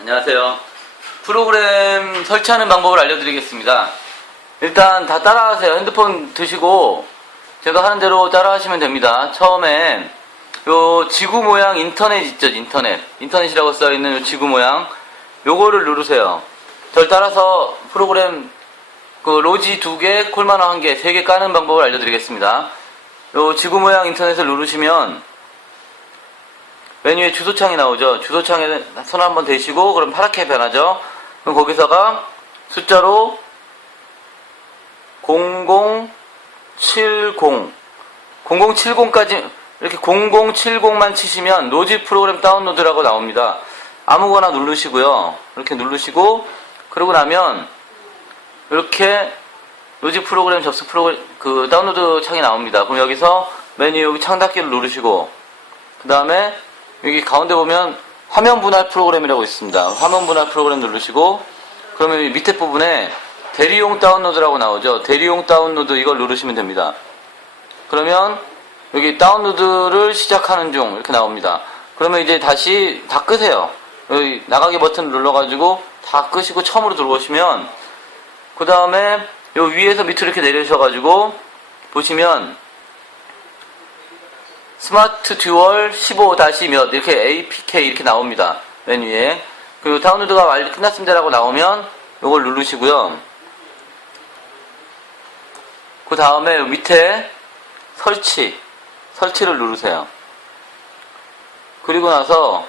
안녕하세요. 프로그램 설치하는 방법을 알려드리겠습니다. 일단 다 따라하세요. 핸드폰 드시고 제가 하는 대로 따라하시면 됩니다. 처음에 요 지구 모양 인터넷 있죠? 인터넷이라고 써있는 요 지구 모양 요거를 누르세요. 저를 따라서 프로그램 로지 2개, 콜마너 1개, 3개 까는 방법을 알려드리겠습니다. 요 지구 모양 인터넷을 누르시면 메뉴에 주소창이 나오죠. 주소창에 손 한번 대시고 그럼 파랗게 변하죠. 그럼 거기서가 숫자로 0070까지 이렇게 0070만 치시면 로지 프로그램 다운로드라고 나옵니다. 아무거나 누르시고요. 이렇게 누르시고 그러고 나면 이렇게 로지 프로그램 접수 프로그램 다운로드 창이 나옵니다. 그럼 여기서 메뉴 여기 창닫기를 누르시고 그 다음에 여기 가운데 보면 화면 분할 프로그램이라고 있습니다. 화면 분할 프로그램 누르시고 그러면 여기 밑에 부분에 대리용 다운로드라고 나오죠. 대리용 다운로드 이걸 누르시면 됩니다. 그러면 여기 다운로드를 시작하는 중 이렇게 나옵니다. 그러면 이제 다시 다 끄세요. 여기 나가기 버튼 눌러가지고 다 끄시고 처음으로 들어오시면 그 다음에 요 위에서 밑으로 이렇게 내리셔가지고 보시면 스마트 듀얼 15-몇 이렇게 APK 이렇게 나옵니다. 메뉴에. 그리고 다운로드가 완료 끝났습니다라고 나오면 이걸 누르시고요. 그 다음에 밑에 설치를 누르세요. 그리고 나서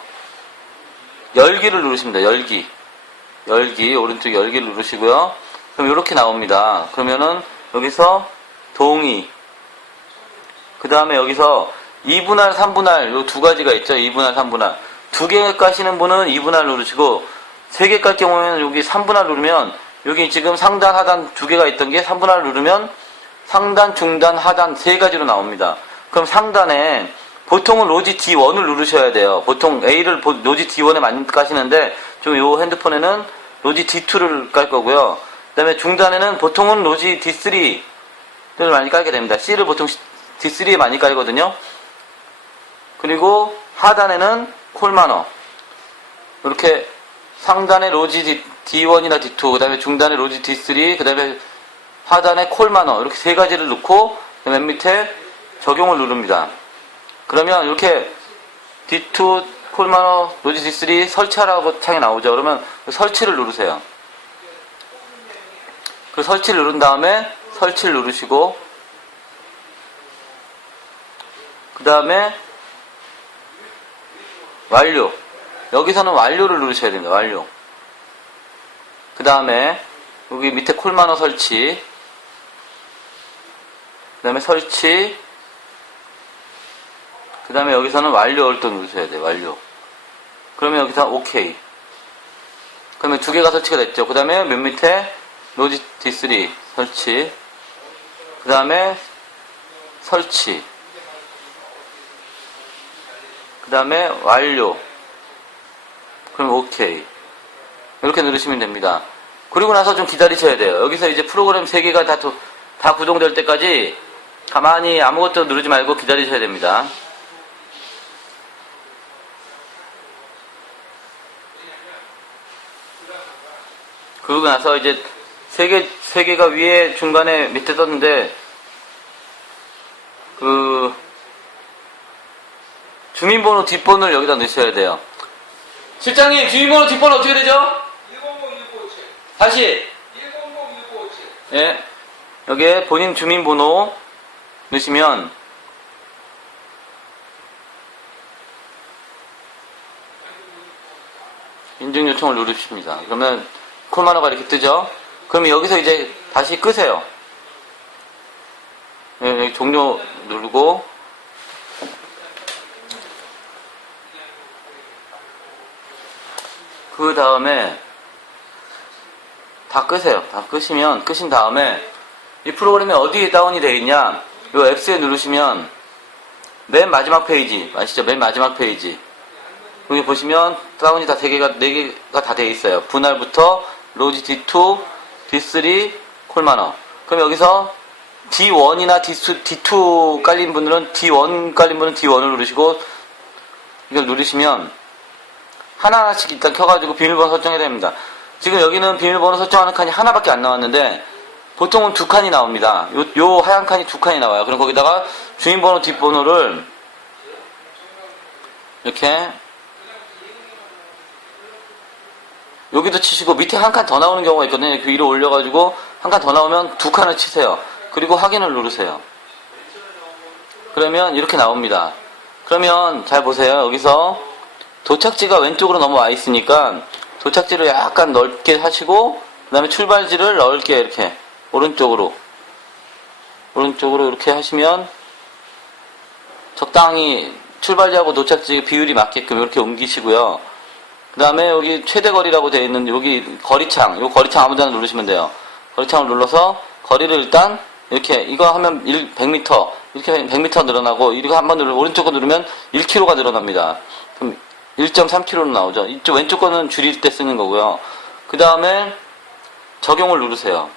열기를 누르십니다. 열기 오른쪽 열기를 누르시고요. 그럼 이렇게 나옵니다. 그러면은 여기서 동의 그 다음에 여기서 2분할, 3분할 요 두 가지가 있죠. 2분할, 3분할. 2개 까시는 분은 2분할 누르시고 3개 깔 경우에는 여기 3분할 누르면 여기 지금 상단, 하단 2개가 있던 게 3분할 누르면 상단, 중단, 하단 3가지로 나옵니다. 그럼 상단에 보통은 로지 D1을 누르셔야 돼요. 보통 A를 로지 D1에 많이 까시는데 좀 요 핸드폰에는 로지 D2를 깔 거고요. 그 다음에 중단에는 보통은 로지 D3를 많이 깔게 됩니다. C를 보통 D3에 많이 깔거든요. 그리고 하단에는 콜마너 이렇게 상단에 로지 D1이나 D2 그 다음에 중단에 로지 D3 그 다음에 하단에 콜마너 이렇게 3가지를 넣고 맨 밑에 적용을 누릅니다. 그러면 이렇게 D2 콜마너 로지 D3 설치하라고 창이 나오죠. 그러면 설치를 누르세요. 그 설치를 누른 다음에 설치를 누르시고 그 다음에 완료. 여기서는 완료를 누르셔야 됩니다. 완료. 그 다음에 여기 밑에 콜마너 설치. 그 다음에 설치. 그 다음에 여기서는 완료를 또 누르셔야 돼요. 완료. 그러면 여기서 OK. 그러면 2개가 설치가 됐죠. 그 다음에 맨 밑에 로지 D3 설치. 그 다음에 설치. 그 다음에 완료. 그럼 OK. 이렇게 누르시면 됩니다. 그리고 나서 좀 기다리셔야 돼요. 여기서 이제 프로그램 3개가 다 구동될 때까지 가만히 아무것도 누르지 말고 기다리셔야 됩니다. 그러고 나서 이제 3개가 위에 중간에 밑에 떴는데 주민번호 뒷번호를 여기다 넣으셔야 돼요. 실장님, 주민번호 뒷번호 어떻게 되죠? 100-1957. 다시. 100-1957. 예. 여기에 본인 주민번호 넣으시면 인증 요청을 누르십니다. 그러면 콜마너가 이렇게 뜨죠? 그러면 여기서 이제 다시 끄세요. 예, 여기 종료 누르고 그 다음에 다 끄세요. 다 끄신 다음에 이 프로그램이 어디에 다운이 되어 있냐? 이 앱스에 누르시면 맨 마지막 페이지 아시죠? 맨 마지막 페이지 여기 보시면 다운이 다 4개가 다 되어 있어요. 분할부터 로지 D2, D3, 콜마너. 그럼 여기서 D1이나 D2 깔린 분들은 D1 깔린 분은 D1을 누르시고 이걸 누르시면 하나하나씩 일단 켜가지고 비밀번호 설정해야 됩니다. 지금 여기는 비밀번호 설정하는 칸이 하나밖에 안 나왔는데 보통은 두 칸이 나옵니다. 요 하얀 칸이 두 칸이 나와요. 그럼 거기다가 주민번호 뒷번호를 이렇게 여기도 치시고 밑에 한 칸 더 나오는 경우가 있거든요. 이렇게 위로 올려가지고 한 칸 더 나오면 두 칸을 치세요. 그리고 확인을 누르세요. 그러면 이렇게 나옵니다. 그러면 잘 보세요. 여기서 도착지가 왼쪽으로 넘어와 있으니까 도착지를 약간 넓게 하시고 그 다음에 출발지를 넓게 이렇게 오른쪽으로 이렇게 하시면 적당히 출발지하고 도착지 비율이 맞게끔 이렇게 옮기시고요. 그 다음에 여기 최대거리라고 되어 있는 여기 거리창, 요 거리창 아무데나 누르시면 돼요. 거리창을 눌러서 거리를 일단 이렇게 이거 하면 100m 이렇게 100m 늘어나고 이거 한번 누르면 오른쪽 거 누르면 1km가 늘어납니다. 그럼 1.3km로 나오죠. 이쪽 왼쪽 거는 줄일 때 쓰는 거고요. 그 다음에 적용을 누르세요.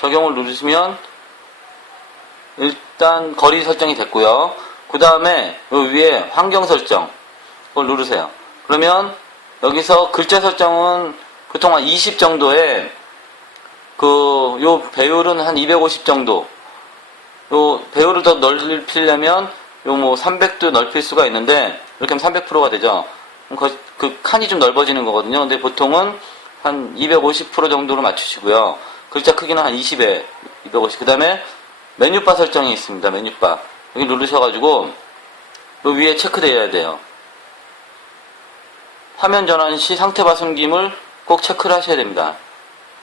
적용을 누르시면 일단 거리 설정이 됐고요. 그 다음에 요 위에 환경 설정 그걸 누르세요. 그러면 여기서 글자 설정은 보통 한 20 정도에 요 배율은 한 250 정도. 요 배율을 더 넓히려면 요 뭐 300도 넓힐 수가 있는데 이렇게 하면 300%가 되죠. 그 칸이 좀 넓어지는 거거든요. 근데 보통은 한 250% 정도로 맞추시고요. 글자 크기는 한 20에 250. 그 다음에 메뉴바 설정이 있습니다. 메뉴바. 여기 누르셔가지고 요 위에 체크되어야 돼요. 화면 전환 시 상태바 숨김을 꼭 체크를 하셔야 됩니다.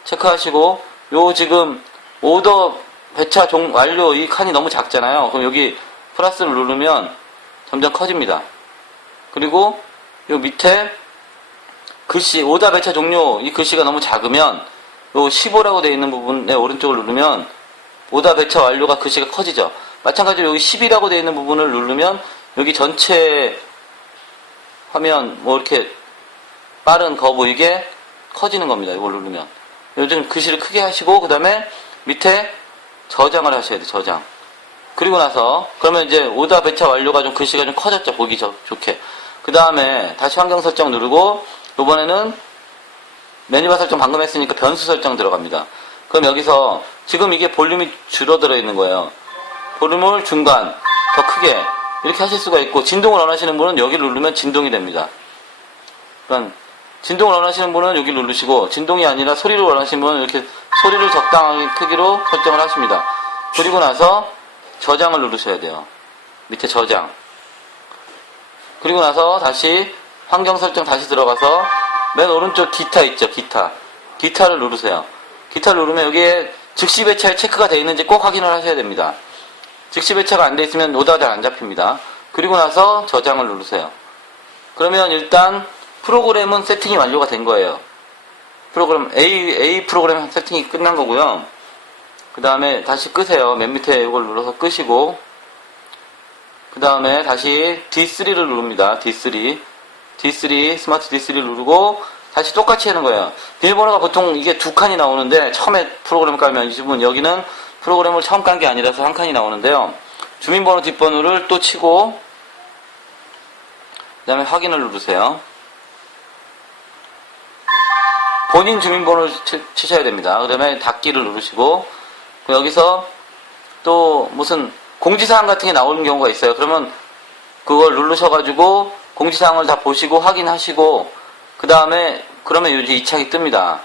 체크하시고 요 지금 오더 배차 완료 이 칸이 너무 작잖아요. 그럼 여기 플러스를 누르면 점점 커집니다. 그리고 요 밑에 글씨 오더 배차 종료 이 글씨가 너무 작으면 요 15라고 되어 있는 부분의 오른쪽을 누르면 오더 배차 완료가 글씨가 커지죠. 마찬가지로 여기 10이라고 되어 있는 부분을 누르면 여기 전체 화면 뭐 이렇게 빠른 거 보이게 커지는 겁니다. 이걸 누르면. 요즘 글씨를 크게 하시고 그 다음에 밑에 저장을 하셔야 돼요. 저장. 그리고 나서 그러면 이제 오더 배차 완료가 좀 글씨가 좀 커졌죠. 보기 좋게. 그 다음에 다시 환경 설정 누르고 이번에는 메뉴바 설정 방금 했으니까 변수 설정 들어갑니다. 그럼 여기서 지금 이게 볼륨이 줄어들어 있는 거예요. 볼륨을 중간, 더 크게 이렇게 하실 수가 있고 진동을 원하시는 분은 여기를 누르면 진동이 됩니다. 그러니까 진동을 원하시는 분은 여기 누르시고 진동이 아니라 소리를 원하시는 분은 이렇게 소리를 적당하게 크기로 설정을 하십니다. 그리고 나서 저장을 누르셔야 돼요. 밑에 저장. 그리고 나서 다시 환경 설정 다시 들어가서 맨 오른쪽 기타 있죠. 기타를 누르세요. 기타를 누르면 여기에 즉시 배차에 체크가 되어 있는지 꼭 확인을 하셔야 됩니다. 즉시 배차가 안 되어 있으면 오더가 잘 안 잡힙니다. 그리고 나서 저장을 누르세요. 그러면 일단 프로그램은 세팅이 완료가 된 거예요. 프로그램 A 프로그램 세팅이 끝난 거고요. 그 다음에 다시 끄세요. 맨 밑에 이걸 눌러서 끄시고 그 다음에 다시 D3를 누릅니다. D3 스마트 D3를 누르고 다시 똑같이 하는 거예요. 비밀번호가 보통 이게 두 칸이 나오는데 처음에 프로그램 깔면 이 집은 여기는 프로그램을 처음 깐 게 아니라서 한 칸이 나오는데요. 주민번호 뒷번호를 또 치고 그 다음에 확인을 누르세요. 본인 주민번호를 치셔야 됩니다. 그 다음에 닫기를 누르시고 여기서 또 무슨 공지사항 같은 게 나오는 경우가 있어요. 그러면 그걸 누르셔가지고 공지사항을 다 보시고 확인하시고 그 다음에 그러면 이제 이 창이 뜹니다.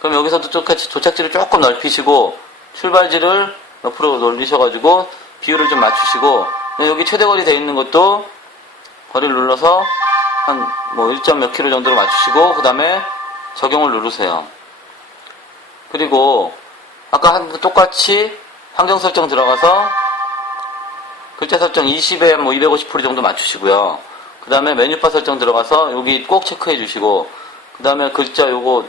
그럼 여기서도 똑같이 도착지를 조금 넓히시고 출발지를 옆으로 넓히셔가지고 비율을 좀 맞추시고 여기 최대거리 되어 있는 것도 거리를 눌러서 한 뭐 1점 몇 킬로 정도로 맞추시고 그 다음에 적용을 누르세요. 그리고 아까 한 똑같이 환경 설정 들어가서 글자 설정 20에 뭐 250% 정도 맞추시고요. 그 다음에 메뉴바 설정 들어가서 여기 꼭 체크해 주시고 그 다음에 글자 요거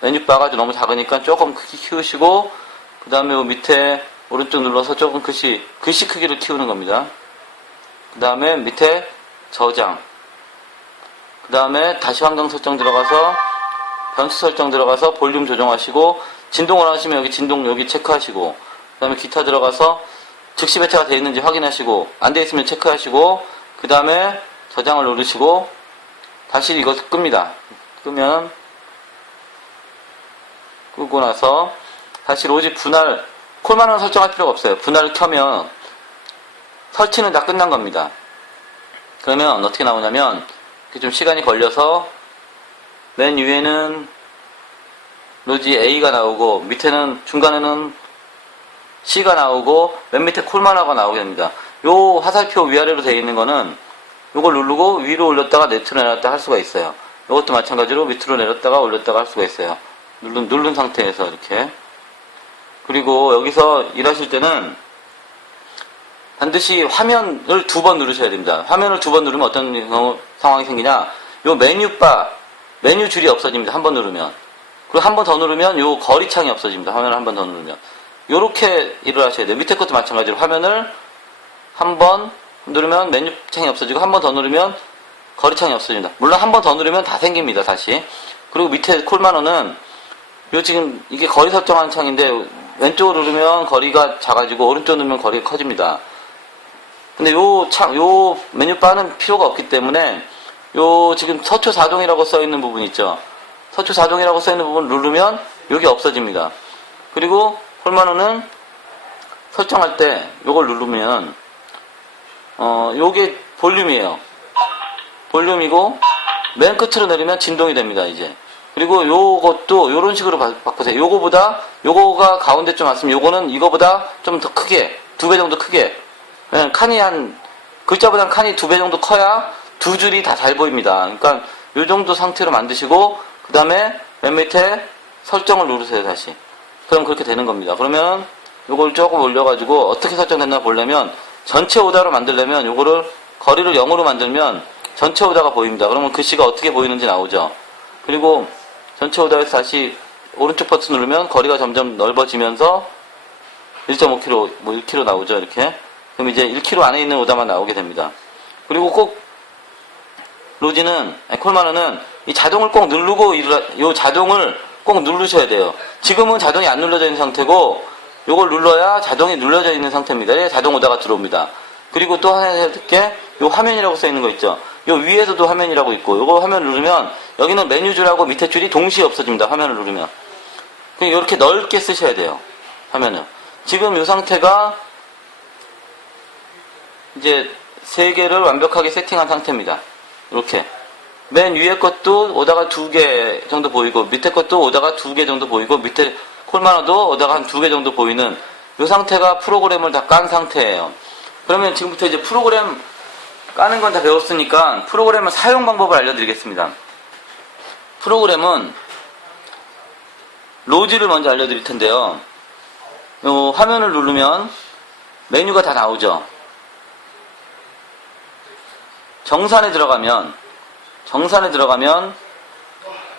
메뉴바가 너무 작으니까 조금 크게 키우시고 그 다음에 요 밑에 오른쪽 눌러서 조금 글씨 크기를 키우는 겁니다. 그 다음에 밑에 저장 그 다음에 다시 환경 설정 들어가서 변수 설정 들어가서 볼륨 조정하시고 진동을 하시면 여기 진동 여기 체크하시고 그 다음에 기타 들어가서 즉시 배차가 되어 있는지 확인하시고 안 되어 있으면 체크하시고 그 다음에 저장을 누르시고 다시 이것을 끕니다. 끄면, 끄고 나서 다시 로지 분할, 콜만원 설정할 필요가 없어요. 분할을 켜면 설치는 다 끝난 겁니다. 그러면 어떻게 나오냐면, 좀 시간이 걸려서 맨 위에는 로지 A가 나오고 밑에는 중간에는 C가 나오고 맨 밑에 콜만화가 나오게 됩니다. 요 화살표 위아래로 되어 있는 거는 요걸 누르고 위로 올렸다가 밑으로 내렸다 할 수가 있어요. 요것도 마찬가지로 밑으로 내렸다가 올렸다가 할 수가 있어요. 누른 상태에서 이렇게. 그리고 여기서 일하실 때는 반드시 화면을 2번 누르셔야 됩니다. 화면을 2번 누르면 어떤 상황이 생기냐? 요 메뉴바, 메뉴 줄이 없어집니다. 한 번 누르면. 그리고 한 번 더 누르면 요 거리창이 없어집니다. 화면을 한 번 더 누르면. 요렇게 일을 하셔야 돼요. 밑에 것도 마찬가지로 화면을 한 번 누르면 메뉴창이 없어지고 한 번 더 누르면 거리창이 없어집니다. 물론 한 번 더 누르면 다 생깁니다. 다시. 그리고 밑에 콜만호는 요 지금 이게 거리 설정하는 창인데 왼쪽으로 누르면 거리가 작아지고 오른쪽으로 누르면 거리가 커집니다. 근데 요 메뉴바는 필요가 없기 때문에 요 지금 서초 4동이라고 써있는 부분 있죠. 서초 4동이라고 써있는 부분 누르면 요게 없어집니다. 그리고 콜만호는 설정할 때 요걸 누르면 요게 볼륨이에요. 볼륨이고 맨 끝으로 내리면 진동이 됩니다. 이제. 그리고 요것도 요런 식으로 바꾸세요. 요거보다 요거가 가운데 좀 왔으면 요거는 이거보다 좀 더 크게 2배 정도 크게 칸이 글자보다는 칸이 2배 정도 커야 두 줄이 다 잘 보입니다. 그러니까 요 정도 상태로 만드시고 그 다음에 맨 밑에 설정을 누르세요. 다시. 그럼 그렇게 되는 겁니다. 그러면 요걸 조금 올려가지고 어떻게 설정됐나 보려면 전체 오다로 만들려면 요거를 거리를 0으로 만들면 전체 오다가 보입니다. 그러면 글씨가 어떻게 보이는지 나오죠. 그리고 전체 오다에서 다시 오른쪽 버튼 누르면 거리가 점점 넓어지면서 1.5km, 1km 나오죠. 이렇게. 그럼 이제 1km 안에 있는 오다만 나오게 됩니다. 그리고 꼭 콜만호는 이 자동을 꼭 누르고 요 자동을 꼭 누르셔야 돼요. 지금은 자동이 안 눌러져 있는 상태고 요걸 눌러야 자동이 눌러져 있는 상태입니다. 예, 자동 오다가 들어옵니다. 그리고 또 하나 해야 될 게 요 화면이라고 써 있는 거 있죠. 요 위에서도 화면이라고 있고 요거 화면 누르면 여기는 메뉴 줄하고 밑에 줄이 동시에 없어집니다. 화면을 누르면. 이렇게 넓게 쓰셔야 돼요. 화면을. 지금 요 상태가 이제 3개를 완벽하게 세팅한 상태입니다. 이렇게. 맨 위에 것도 오다가 2개 정도 보이고 밑에 것도 오다가 2개 정도 보이고 밑에 콜만호도 오다가 한 2개 정도 보이는 이 상태가 프로그램을 다 깐 상태예요. 그러면 지금부터 이제 프로그램 까는 건 다 배웠으니까 프로그램의 사용 방법을 알려드리겠습니다. 프로그램은 로지를 먼저 알려드릴 텐데요. 요 화면을 누르면 메뉴가 다 나오죠. 정산에 들어가면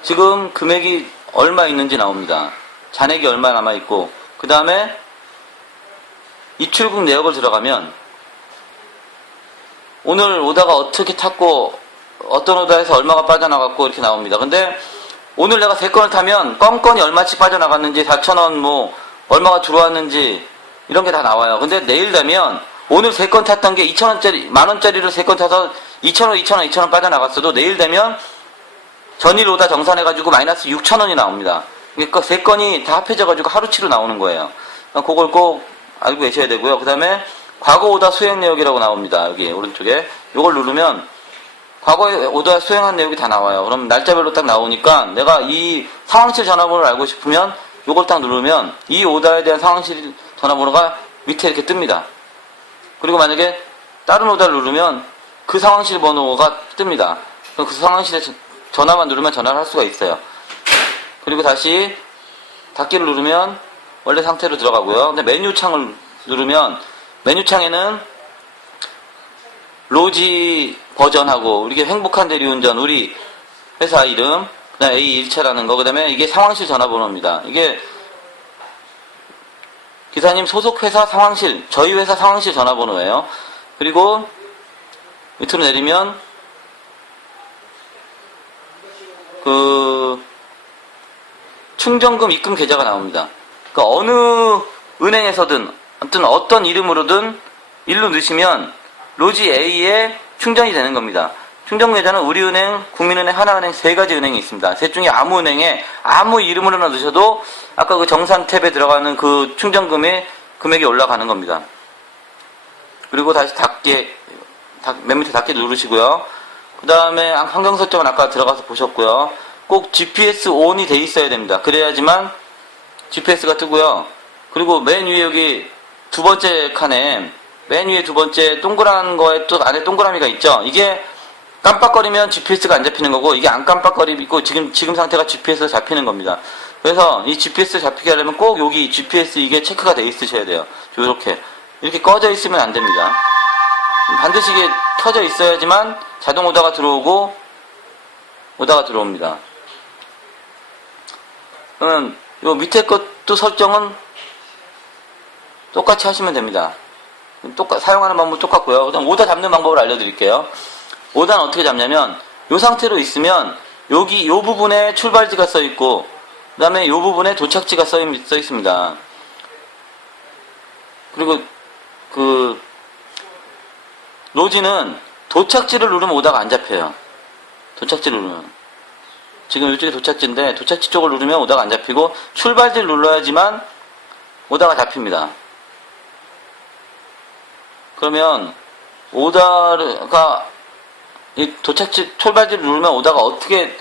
지금 금액이 얼마 있는지 나옵니다. 잔액이 얼마 남아있고 그 다음에 입출국 내역을 들어가면 오늘 오다가 어떻게 탔고 어떤 오다에서 얼마가 빠져나갔고 이렇게 나옵니다. 근데 오늘 내가 3건을 타면 건건이 얼마씩 빠져나갔는지 4,000원 뭐 얼마가 들어왔는지 이런 게 다 나와요. 근데 내일 되면 오늘 3건 탔던 게 2,000원짜리 만원짜리를 3건 타서 2,000원 2,000원 빠져나갔어도 내일 되면 전일 오다 정산해가지고 마이너스 6,000원이 나옵니다. 그러니까 3건이 다 합해져가지고 하루치로 나오는 거예요. 그걸 꼭 알고 계셔야 되고요. 그 다음에 과거 오다 수행 내역이라고 나옵니다. 여기 오른쪽에. 이걸 누르면 과거에 오다 수행한 내역이 다 나와요. 그럼 날짜별로 딱 나오니까 내가 이 상황실 전화번호를 알고 싶으면 이걸 딱 누르면 이 오다에 대한 상황실 전화번호가 밑에 이렇게 뜹니다. 그리고 만약에 다른 오다를 누르면 그 상황실 번호가 뜹니다. 그럼 그 상황실에 전화만 누르면 전화를 할 수가 있어요. 그리고 다시 닫기를 누르면 원래 상태로 들어가고요. 근데 메뉴창을 누르면 메뉴창에는 로지 버전하고 우리 행복한 대리운전 우리 회사 이름 그다음 A1차라는 거 그다음에 이게 상황실 전화번호입니다. 이게 기사님 소속 회사 상황실 저희 회사 상황실 전화번호예요. 그리고 밑으로 내리면 그 충전금 입금 계좌가 나옵니다. 그러니까 어느 은행에서든 어떤 이름으로든 일로 넣으시면 로지 A에 충전이 되는 겁니다. 충정계좌는 우리은행, 국민은행, 하나은행 세 가지 은행이 있습니다. 셋 중에 아무 은행에 아무 이름을 하나 넣으셔도 아까 그 정산 탭에 들어가는 그 충전금의 금액이 올라가는 겁니다. 그리고 다시 맨 밑에 닫기 누르시고요. 그 다음에 환경 설정은 아까 들어가서 보셨고요. 꼭 GPS ON이 돼 있어야 됩니다. 그래야지만 GPS가 뜨고요. 그리고 맨 위에 여기 두 번째 칸에 맨 위에 두 번째 동그란 거에 또 안에 동그라미가 있죠. 이게 깜빡거리면 GPS가 안 잡히는 거고, 이게 안 깜빡거리고 지금 상태가 GPS가 잡히는 겁니다. 그래서 이 GPS 잡히게 하려면 꼭 여기 GPS 이게 체크가 돼 있으셔야 돼요. 이렇게 꺼져 있으면 안 됩니다. 반드시 이게 켜져 있어야지만 자동 오다가 들어오고 오다가 들어옵니다. 그러면 요 밑에 것도 설정은 똑같이 하시면 됩니다. 사용하는 방법은 똑같고요. 그다음 오다 잡는 방법을 알려드릴게요. 오다는 어떻게 잡냐면 요 상태로 있으면 여기 요 부분에 출발지가 써 있고 그 다음에 요 부분에 도착지가 써 있습니다. 그리고 그 로지는 도착지를 누르면 오다가 안 잡혀요. 도착지를 누르면. 지금 이쪽이 도착지인데 도착지 쪽을 누르면 오다가 안 잡히고 출발지를 눌러야지만 오다가 잡힙니다. 그러면 오다가 이 도착지 출발지를 누르면 오다가 어떻게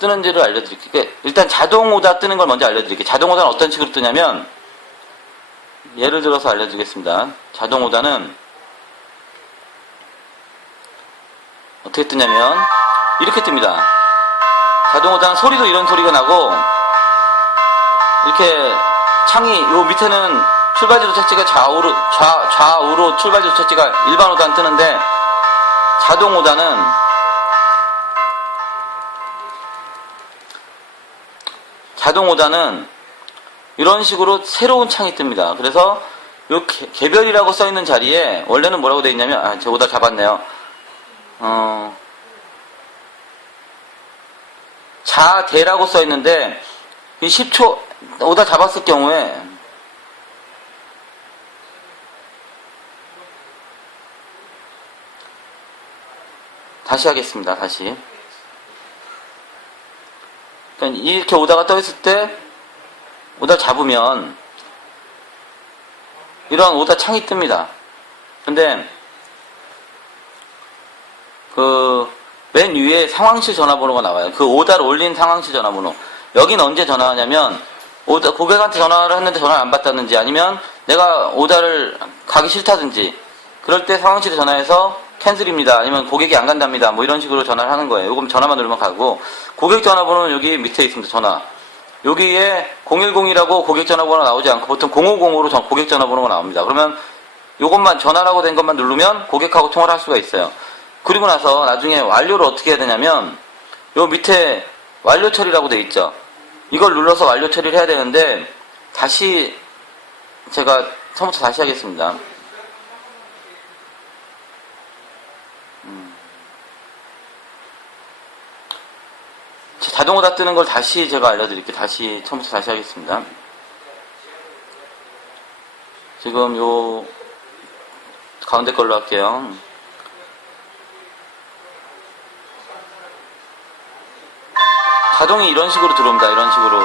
뜨는지를 알려드릴게요. 그러니까 일단 자동 오다 뜨는 걸 먼저 알려드릴게요. 자동 오다는 어떤 식으로 뜨냐면 예를 들어서 알려드리겠습니다. 자동 오다는 어떻게 뜨냐면 이렇게 뜹니다. 자동 오다는 소리도 이런 소리가 나고 이렇게 창이 요 밑에는 출발지 도착지가 좌우로 출발지 도착지가 일반 오다는 뜨는데 자동 오다는 이런 식으로 새로운 창이 뜹니다. 그래서 요 개별이라고 써 있는 자리에 원래는 뭐라고 되어 있냐면 제 오다 잡았네요. 자대라고 써 있는데 이 10초 오다 잡았을 경우에 다시 하겠습니다. 다시. 그러니까 이렇게 오다가 떠 있을 때 오다 잡으면 이런 오다 창이 뜹니다. 근데 맨 위에 상황실 전화번호가 나와요. 그 오다를 올린 상황실 전화번호. 여기는 언제 전화하냐면 고객한테 전화를 했는데 전화를 안 받았는지 아니면 내가 오다를 가기 싫다든지 그럴 때 상황실에 전화해서 캔슬입니다. 아니면 고객이 안 간답니다. 뭐 이런 식으로 전화를 하는 거예요. 요금 전화만 누르면 가고 고객 전화번호는 여기 밑에 있습니다. 전화. 여기에 010이라고 고객 전화번호 나오지 않고 보통 050으로 고객 전화번호가 나옵니다. 그러면 요것만 전화라고 된 것만 누르면 고객하고 통화를 할 수가 있어요. 그리고 나서 나중에 완료를 어떻게 해야 되냐면 요 밑에 완료 처리라고 돼 있죠. 이걸 눌러서 완료 처리를 해야 되는데 다시 제가 처음부터 다시 하겠습니다. 자동 오다 뜨는 걸 다시 제가 알려드릴게요. 처음부터 다시 하겠습니다. 지금 요 가운데 걸로 할게요. 자동이 이런 식으로 들어옵니다. 이런 식으로.